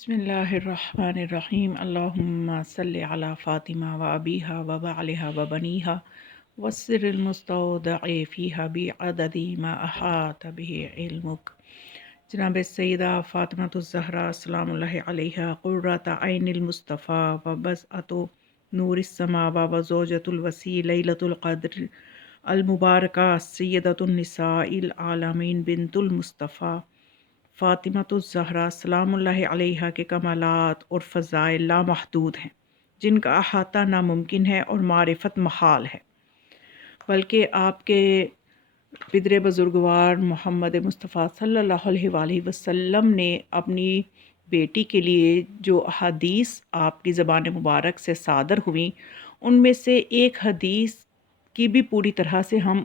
بسم اللہ الرحمن الرحیم اللہم صلی علی فاطمہ و ابیہا و بعلہا و بنیہا والسر المستودع فیہا بعدد ما احاط بہ علمک۔ جناب سیدہ فاطمہ الزہرا سلام اللہ علیہا قرۃ عین المصطفیٰ و بضعۃ نور السماء و زوجۃ الوصی لیلۃ القدر المبارکہ سیدۃ النساء العالمین بنت المصطفیٰ فاطمۃ الزہرا سلام اللہ علیہا کے کمالات اور فضائل لامحدود ہیں، جن کا احاطہ ناممکن ہے اور معرفت محال ہے، بلکہ آپ کے پدر بزرگوار محمد مصطفیٰ صلی اللہ علیہ وآلہ وسلم نے اپنی بیٹی کے لیے جو احادیث آپ کی زبان مبارک سے صادر ہوئیں، ان میں سے ایک حدیث کی بھی پوری طرح سے ہم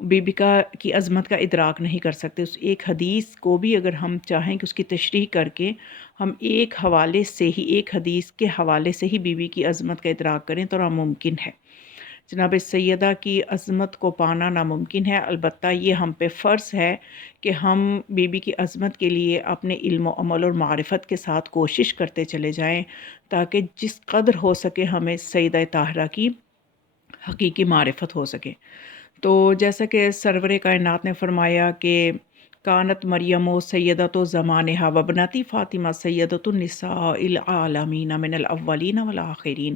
بی بی کی عظمت کا ادراک نہیں کر سکتے۔ اس ایک حدیث کو بھی اگر ہم چاہیں کہ اس کی تشریح کر کے ہم ایک حوالے سے ہی، ایک حدیث کے حوالے سے ہی بی بی کی عظمت کا ادراک کریں تو ناممکن ہے۔ جناب سیدہ کی عظمت کو پانا ناممکن ہے، البتہ یہ ہم پہ فرض ہے کہ ہم بی بی کی عظمت کے لیے اپنے علم و عمل اور معرفت کے ساتھ کوشش کرتے چلے جائیں، تاکہ جس قدر ہو سکے ہمیں سیدہ طاہرہ کی حقیقی معرفت ہو سکے۔ تو جیسا کہ سرور کائنات نے فرمایا کہ کانت مریم و سیدۃ و زمانہا وبنتی فاطمہ سیدۃ النساء العالمین من الاولین والآخرین،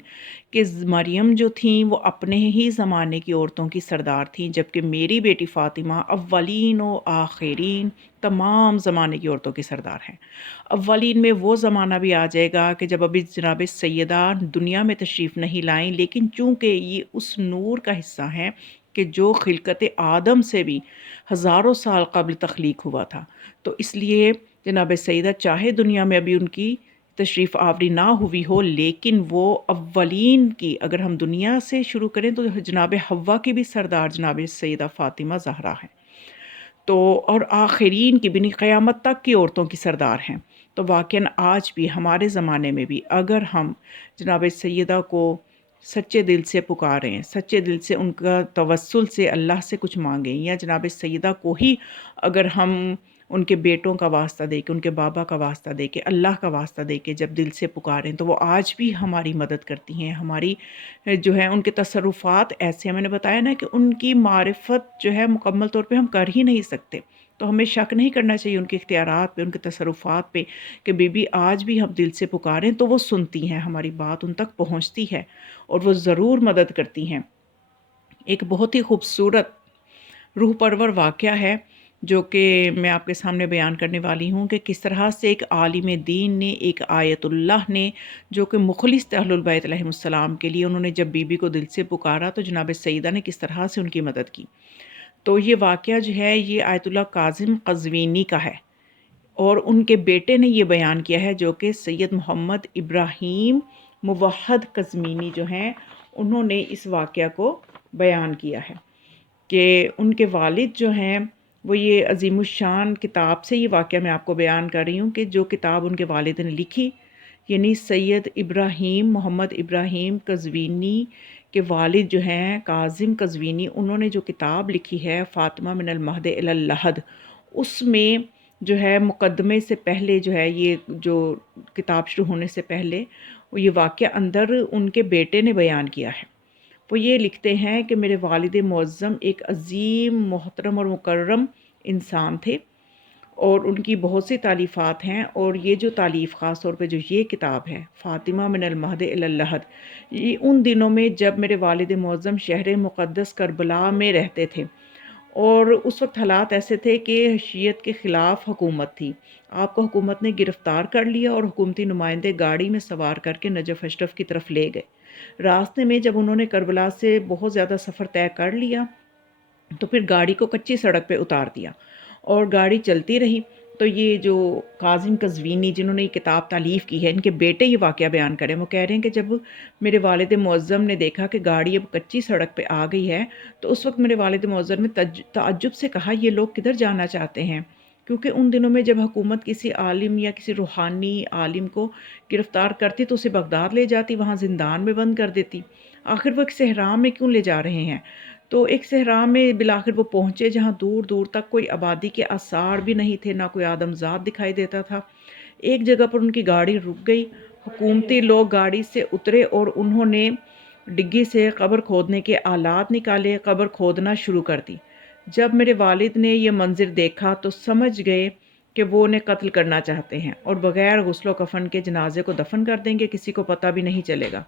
کہ مریم جو تھیں وہ اپنے ہی زمانے کی عورتوں کی سردار تھیں، جبکہ میری بیٹی فاطمہ اولین و آخرین تمام زمانے کی عورتوں کی سردار ہیں۔ اولین میں وہ زمانہ بھی آ جائے گا کہ جب ابھی جناب سیدہ دنیا میں تشریف نہیں لائیں، لیکن چونکہ یہ اس نور کا حصہ ہیں کہ جو خلقت آدم سے بھی ہزاروں سال قبل تخلیق ہوا تھا، تو اس لیے جناب سیدہ چاہے دنیا میں ابھی ان کی تشریف آوری نہ ہوئی ہو، لیکن وہ اولین کی اگر ہم دنیا سے شروع کریں تو جناب حوا کی بھی سردار جناب سیدہ فاطمہ زہرا ہیں، تو اور آخرین کی بھی قیامت تک کی عورتوں کی سردار ہیں۔ تو واقعاً آج بھی ہمارے زمانے میں بھی اگر ہم جناب سیدہ کو سچے دل سے پکاریں، سچے دل سے ان کا توسل سے اللہ سے کچھ مانگیں، یا جناب سیدہ کو ہی اگر ہم ان کے بیٹوں کا واسطہ دے کے، ان کے بابا کا واسطہ دے کے، اللہ کا واسطہ دے کے جب دل سے پکاریں تو وہ آج بھی ہماری مدد کرتی ہیں۔ ہماری جو ہے ان کے تصرفات ایسے ہیں، میں نے بتایا نا کہ ان کی معرفت جو ہے مکمل طور پہ ہم کر ہی نہیں سکتے، تو ہمیں شک نہیں کرنا چاہیے ان کے اختیارات پہ، ان کے تصرفات پہ، کہ بی بی آج بھی ہم دل سے پکاریں تو وہ سنتی ہیں، ہماری بات ان تک پہنچتی ہے اور وہ ضرور مدد کرتی ہیں۔ ایک بہت ہی خوبصورت روح پرور واقعہ ہے جو کہ میں آپ کے سامنے بیان کرنے والی ہوں، کہ کس طرح سے ایک عالم دین نے، ایک آیت اللہ نے، جو کہ مخلص تھے اہل البیت علیہم السلام کے لیے، انہوں نے جب بی بی کو دل سے پکارا تو جناب سیدہ نے کس طرح سے ان کی مدد کی۔ تو یہ واقعہ جو ہے یہ آیت اللہ کاظم قزوینی کا ہے، اور ان کے بیٹے نے یہ بیان کیا ہے جو کہ سید محمد ابراہیم موحد قزوینی جو ہیں، انہوں نے اس واقعہ کو بیان کیا ہے کہ ان کے والد جو ہیں وہ یہ عظیم الشان کتاب سے یہ واقعہ میں آپ کو بیان کر رہی ہوں، کہ جو کتاب ان کے والد نے لکھی، یعنی سید ابراہیم محمد ابراہیم قزوینی کے والد جو ہیں کاظم قزوینی، انہوں نے جو کتاب لکھی ہے فاطمہ من المہد الی اللحد، اس میں جو ہے مقدمے سے پہلے جو ہے یہ جو کتاب شروع ہونے سے پہلے وہ یہ واقعہ اندر ان کے بیٹے نے بیان کیا ہے۔ وہ یہ لکھتے ہیں کہ میرے والد معظم ایک عظیم محترم اور مکرم انسان تھے، اور ان کی بہت سی تالیفات ہیں، اور یہ جو تالیف خاص طور پہ جو یہ کتاب ہے فاطمہ من المہد الی اللحد، یہ ان دنوں میں جب میرے والد معظم شہر مقدس کربلا میں رہتے تھے، اور اس وقت حالات ایسے تھے کہ شیعت کے خلاف حکومت تھی، آپ کو حکومت نے گرفتار کر لیا اور حکومتی نمائندے گاڑی میں سوار کر کے نجف اشرف کی طرف لے گئے۔ راستے میں جب انہوں نے کربلا سے بہت زیادہ سفر طے کر لیا تو پھر گاڑی کو کچی سڑک پہ اتار دیا اور گاڑی چلتی رہی۔ تو یہ جو کاظم قزوینی جنہوں نے یہ کتاب تالیف کی ہے، ان کے بیٹے یہ واقعہ بیان کریں، وہ کہہ رہے ہیں کہ جب میرے والد معظم نے دیکھا کہ گاڑی اب کچی سڑک پہ آ گئی ہے تو اس وقت میرے والد معظم نے تعجب سے کہا یہ لوگ کدھر جانا چاہتے ہیں، کیونکہ ان دنوں میں جب حکومت کسی عالم یا کسی روحانی عالم کو گرفتار کرتی تو اسے بغداد لے جاتی، وہاں زندان میں بند کر دیتی، آخر وہ ایک صحرا میں کیوں لے جا رہے ہیں؟ تو ایک صحرا میں بالآخر وہ پہنچے جہاں دور دور تک کوئی آبادی کے آثار بھی نہیں تھے، نہ کوئی آدم ذات دکھائی دیتا تھا۔ ایک جگہ پر ان کی گاڑی رک گئی، حکومتی لوگ گاڑی سے اترے اور انہوں نے ڈگی سے قبر کھودنے کے آلات نکالے، قبر کھودنا شروع کر دی۔ جب میرے والد نے یہ منظر دیکھا تو سمجھ گئے کہ وہ انہیں قتل کرنا چاہتے ہیں اور بغیر غسل و کفن کے جنازے کو دفن کر دیں گے، کسی کو پتہ بھی نہیں چلے گا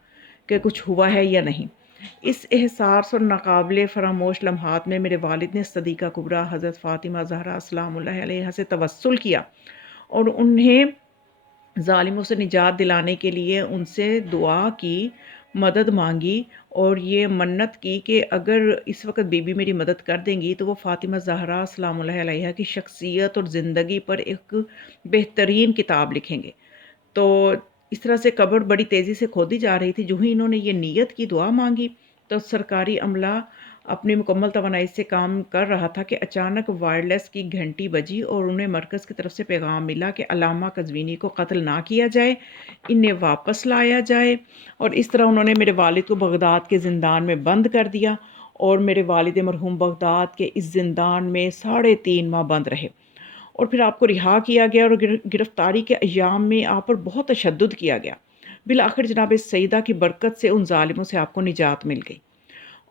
کہ کچھ ہوا ہے یا نہیں۔ اس احساس اور ناقابل فراموش لمحات میں میرے والد نے صدیقہ کبریٰ حضرت فاطمہ زہرا سلام اللہ علیہا سے توسل کیا اور انہیں ظالموں سے نجات دلانے کے لیے ان سے دعا کی، مدد مانگی اور یہ منت کی کہ اگر اس وقت بی بی میری مدد کر دیں گی تو وہ فاطمہ زہرا سلام اللہ علیہا کی شخصیت اور زندگی پر ایک بہترین کتاب لکھیں گے۔ تو اس طرح سے قبر بڑی تیزی سے کھودی جا رہی تھی۔ جو ہی انہوں نے یہ نیت کی، دعا مانگی، تو سرکاری عملہ اپنی مکمل توانائی سے کام کر رہا تھا کہ اچانک وائرلیس کی گھنٹی بجی اور انہیں مرکز کی طرف سے پیغام ملا کہ علامہ قزوینی کو قتل نہ کیا جائے، انہیں واپس لایا جائے۔ اور اس طرح انہوں نے میرے والد کو بغداد کے زندان میں بند کر دیا اور میرے والد مرحوم بغداد کے اس زندان میں 3.5 ماہ بند رہے، اور پھر آپ کو رہا کیا گیا اور گرفتاری کے ایام میں آپ پر بہت تشدد کیا گیا۔ بالآخر جناب سیدہ کی برکت سے ان ظالموں سے آپ کو نجات مل گئی۔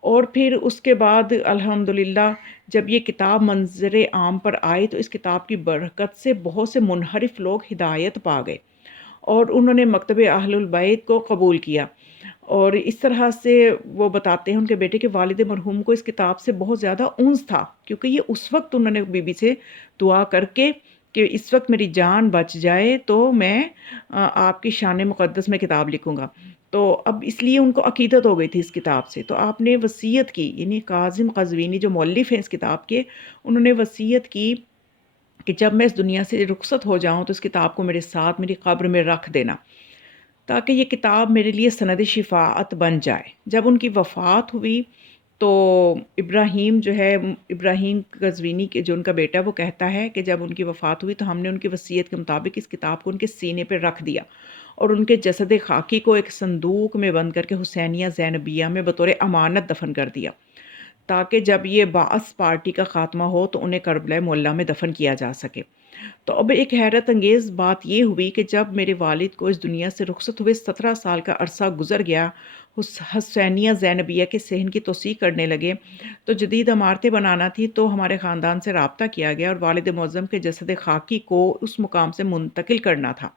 اور پھر اس کے بعد الحمدللہ جب یہ کتاب منظر عام پر آئی تو اس کتاب کی برکت سے بہت سے منحرف لوگ ہدایت پا گئے اور انہوں نے مکتب اہل البیت کو قبول کیا۔ اور اس طرح سے وہ بتاتے ہیں ان کے بیٹے کے والد مرحوم کو اس کتاب سے بہت زیادہ انس تھا، کیونکہ یہ اس وقت انہوں نے بی بی سے دعا کر کے کہ اس وقت میری جان بچ جائے تو میں آپ کی شان مقدس میں کتاب لکھوں گا۔ تو اب اس لیے ان کو عقیدت ہو گئی تھی اس کتاب سے، تو آپ نے وصیت کی، یعنی کاظم قزوینی جو مؤلف ہیں اس کتاب کے، انہوں نے وصیت کی کہ جب میں اس دنیا سے رخصت ہو جاؤں تو اس کتاب کو میرے ساتھ میری قبر میں رکھ دینا، تاکہ یہ کتاب میرے لیے سند شفاعت بن جائے۔ جب ان کی وفات ہوئی تو ابراہیم جو ہے، ابراہیم قزوینی کے جو ان کا بیٹا، وہ کہتا ہے کہ جب ان کی وفات ہوئی تو ہم نے ان کی وصیت کے مطابق اس کتاب کو ان کے سینے پہ رکھ دیا اور ان کے جسد خاکی کو ایک صندوق میں بند کر کے حسینیہ زینبیہ میں بطور امانت دفن کر دیا، تاکہ جب یہ بعث پارٹی کا خاتمہ ہو تو انہیں کربلا معلیٰ میں دفن کیا جا سکے۔ تو اب ایک حیرت انگیز بات یہ ہوئی کہ جب میرے والد کو اس دنیا سے رخصت ہوئے 17 سال کا عرصہ گزر گیا، حسینیہ زینبیہ کے صحن کی توسیع کرنے لگے، تو جدید عمارتیں بنانا تھی، تو ہمارے خاندان سے رابطہ کیا گیا اور والد معظم کے جسد خاکی کو اس مقام سے منتقل کرنا تھا،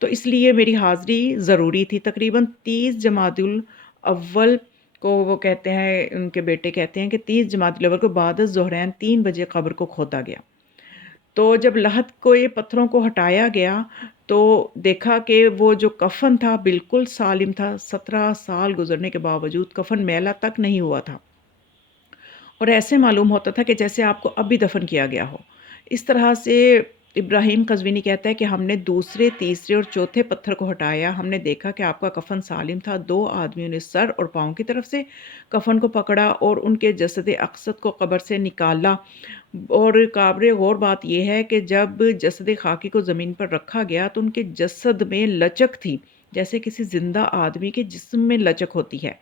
تو اس لیے میری حاضری ضروری تھی۔ تقریباً 30 جمادی الاول کو وہ کہتے ہیں، ان کے بیٹے کہتے ہیں کہ 30 جمادی الاول کو بعد الظہرین 3 بجے قبر کو کھودا گیا۔ تو جب لحد کو یہ پتھروں کو ہٹایا گیا تو دیکھا کہ وہ جو کفن تھا بالکل سالم تھا، 17 سال گزرنے کے باوجود کفن میلا تک نہیں ہوا تھا اور ایسے معلوم ہوتا تھا کہ جیسے آپ کو اب بھی دفن کیا گیا ہو۔ اس طرح سے ابراہیم قزوینی کہتا ہے کہ ہم نے دوسرے، تیسرے اور چوتھے پتھر کو ہٹایا، ہم نے دیکھا کہ آپ کا کفن سالم تھا۔ 2 آدمیوں نے سر اور پاؤں کی طرف سے کفن کو پکڑا اور ان کے جسد اقصد کو قبر سے نکالا، اور قابل غور بات یہ ہے کہ جب جسد خاکی کو زمین پر رکھا گیا تو ان کے جسد میں لچک تھی، جیسے کسی زندہ آدمی کے جسم میں لچک ہوتی ہے۔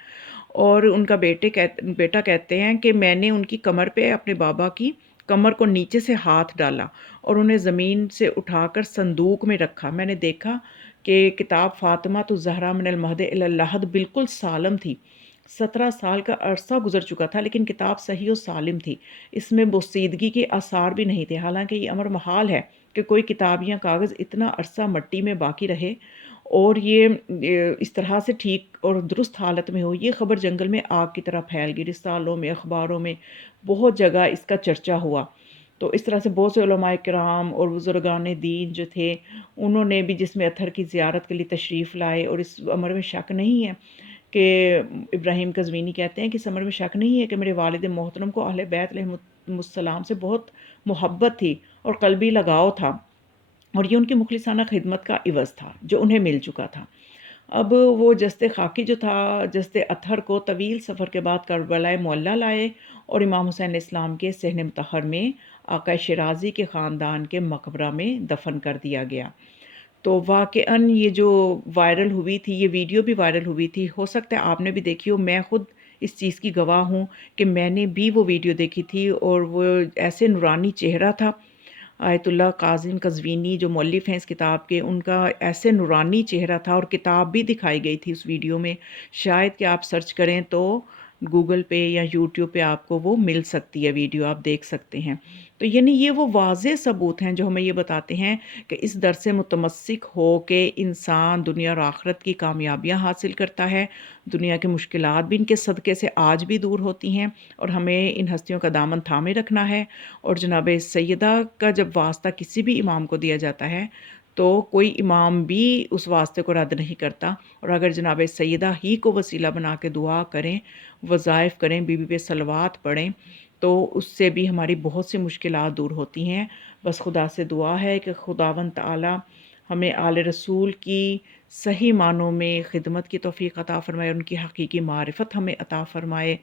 اور ان کا بیٹا کہتے ہیں کہ میں نے ان کی کمر پہ اپنے بابا کی کمر کو نیچے سے ہاتھ ڈالا اور انہیں زمین سے اٹھا کر صندوق میں رکھا۔ میں نے دیکھا کہ کتاب فاطمہ الزہرا من المہد الی اللحد بالکل سالم تھی۔ 17 سال کا عرصہ گزر چکا تھا لیکن کتاب صحیح و سالم تھی، اس میں بوسیدگی کے آثار بھی نہیں تھے۔ حالانکہ یہ امر محال ہے کہ کوئی کتاب یا کاغذ اتنا عرصہ مٹی میں باقی رہے اور یہ اس طرح سے ٹھیک اور درست حالت میں ہو۔ یہ خبر جنگل میں آگ کی طرح پھیل گئی، رسالوں میں، اخباروں میں بہت جگہ اس کا چرچا ہوا۔ تو اس طرح سے بہت سے علماء کرام اور بزرگان دین جو تھے انہوں نے بھی جسم اطہر کی زیارت کے لیے تشریف لائے، اور اس امر میں شک نہیں ہے کہ ابراہیم قزوینی کہتے ہیں کہ اس امر میں شک نہیں ہے کہ میرے والد محترم کو اہل بیت علیہم السلام سے بہت محبت تھی اور قلبی لگاؤ تھا، اور یہ ان کی مخلصانہ خدمت کا عوض تھا جو انہیں مل چکا تھا۔ اب وہ جسد خاکی جو تھا، جسد اطہر کو طویل سفر کے بعد کربلا معلیٰ لائے اور امام حسین علیہ السلام کے صحن مطہر میں آقا شیرازی کے خاندان کے مقبرہ میں دفن کر دیا گیا۔ تو واقعاً یہ جو وائرل ہوئی تھی، یہ ویڈیو بھی وائرل ہوئی تھی، ہو سکتا ہے آپ نے بھی دیکھی ہو، میں خود اس چیز کی گواہ ہوں کہ میں نے بھی وہ ویڈیو دیکھی تھی، اور وہ ایسے نورانی چہرہ تھا آیت اللہ کاظم قزوینی جو مؤلف ہیں اس کتاب کے، ان کا ایسے نورانی چہرہ تھا، اور کتاب بھی دکھائی گئی تھی اس ویڈیو میں، شاید کہ آپ سرچ کریں تو گوگل پہ یا یوٹیوب پہ آپ کو وہ مل سکتی ہے ویڈیو، آپ دیکھ سکتے ہیں۔ تو یعنی یہ وہ واضح ثبوت ہیں جو ہمیں یہ بتاتے ہیں کہ اس در سے متمسک ہو کے انسان دنیا اور آخرت کی کامیابیاں حاصل کرتا ہے، دنیا کی مشکلات بھی ان کے صدقے سے آج بھی دور ہوتی ہیں، اور ہمیں ان ہستیوں کا دامن تھامے رکھنا ہے۔ اور جناب سیدہ کا جب واسطہ کسی بھی امام کو دیا جاتا ہے تو کوئی امام بھی اس واسطے کو رد نہیں کرتا، اور اگر جناب سیدہ ہی کو وسیلہ بنا کے دعا کریں، وظائف کریں، بی بی پہ صلوات پڑھیں، تو اس سے بھی ہماری بہت سی مشکلات دور ہوتی ہیں۔ بس خدا سے دعا ہے کہ خداوند تعالی ہمیں آل رسول کی صحیح معنوں میں خدمت کی توفیق عطا فرمائے، ان کی حقیقی معرفت ہمیں عطا فرمائے،